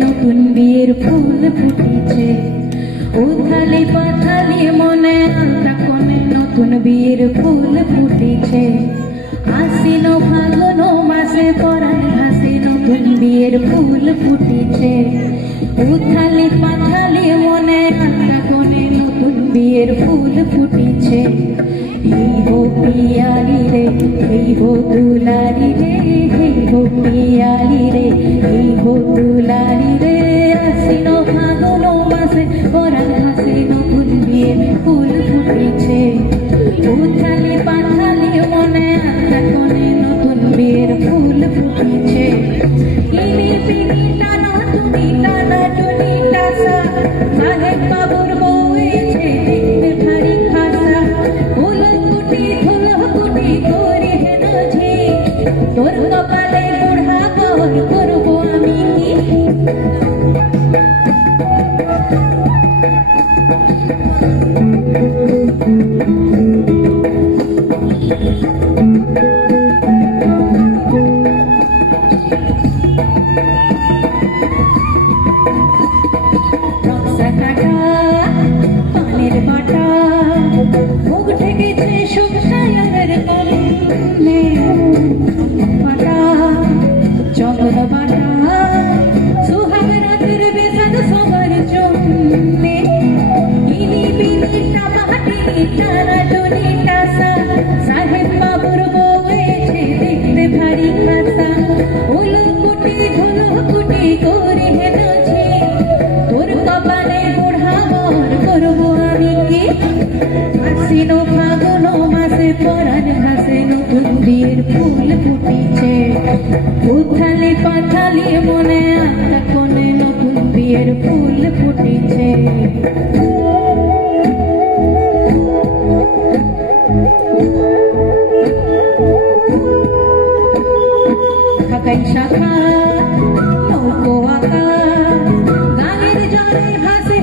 নতুন বিয়ের ফুল ফুটেছে উথালি পাথালি মনে আলতা কোণে নতুন বিয়ের ফুল ফুটেছে আশ্বিন ফাগুন মাসে পরাণ ঘাসে নতুন বিয়ের ফুল ফুটেছে উথালি পাথালি মনে আলতা কোণে নতুন বিয়ের ফুল ফুটেছে এই হো পিয়ালি রে এই হো দুলারি রে এই হো পিয়ালি রে এই হো দুলারি রে আশ্বিন ফাগুন মাসে পরাণ ঘাসে নতুন বিয়ের ফুল ফুটেছে উথালি পাথালি মনে আলতা কোণে নতুন বিয়ের ফুল ফুটেছে ইনি পিনি টানা তুমি টানা টুনি টাসা সাহেব বাবুর বউয়েছে দেখতে ভারী খাসা উলকুটি ধুলকুটি করে হেন ঝি তোর কপালে বুড়া বর করবো আমি পানের বাটা মুখ ঠেকেছে সুখ সায়ারের কলমে বাটা চন্দন বাটা সুহাগ রাতের বেসাদ সবার জন্যে ইনি বিনি টামাটি টানা টুনি টাসা সাহেব বাবুর বউয়েছে দেখতে ভারী খাসা উলকুটি ধুলকুটি করে হেনছে তোর কপালে বুড়া বর করবো আমি কি আশ্বিন ফাগুন মাসে পরাণ ঘাসে নতুন বিয়ের ফুল ফুটেছে উথালি পাথালি মনে আলতা কোণে নতুন বিয়ের ফুল ফুটেছে আকাই শাখা নৌকো আকা গানের জলে ভাসে